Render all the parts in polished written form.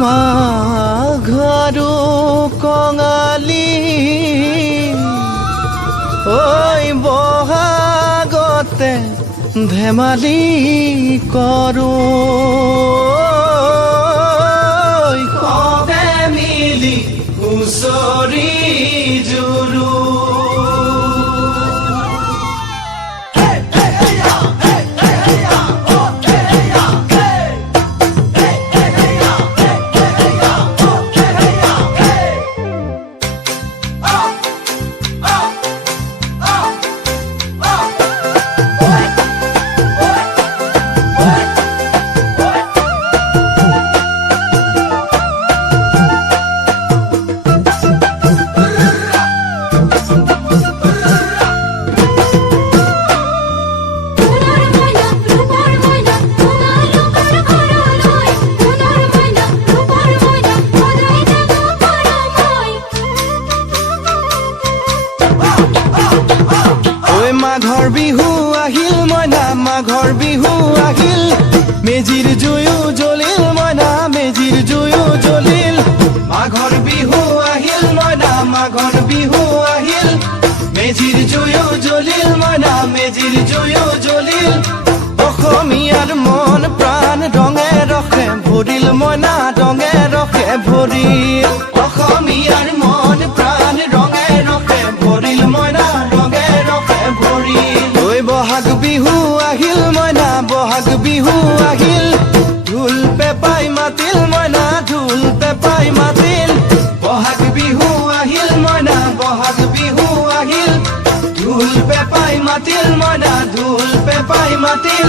মাঘৰো কঙালী ঐ বহাগতে ধেমালি কৰোঁ কবে মিলি হুঁচৰি জুৰু মাঘৰ বিহু আহিল মইনা মাঘৰ বিহু আহিল মেজিৰ জুয়ো জ্বলিল মইনা মেজিৰ জুয়ো জ্বলিল মাঘৰ বিহু আহিল মইনা মাঘৰ বিহু আহিল মেজিৰ জুয়ো জ্বলিল মইনা মেজিৰ জুয়ো জ্বলিল অসমীয়াৰ মন প্ৰাণ ৰঙে ৰসে ভৰিল মইনা ৰঙে ৰসে ভৰিল অসমীয়াৰ মন প্ৰাণ ৰঙে ৰসে ভৰিল মইনা ৰঙে ৰসে ভৰিল ঐ বহাগ বিহু আহিল মইনা বহাগ বিহু আহিল ঢোল পেপাই মাতিল মইনা ঢোল পেপাই মাতিল বহাগ বিহু আহিল মইনা বহাগ বিহু আহিল ঢোল পেপাই মাতিল মইনা ঢোল পেপাই মাতিল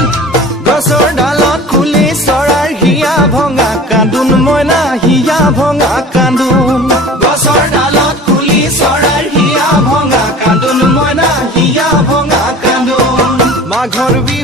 গছৰ ডালত খুলি চৰাৰ হিয়া ভঙা কান্দোন মইনা হিয়া ভঙা কান্দোন গছৰ ডালত খুলি চৰাৰ হিয়া ভঙা কান্দোন মইনা হিয়া ভঙা কান্দোন মাঘৰ বিহু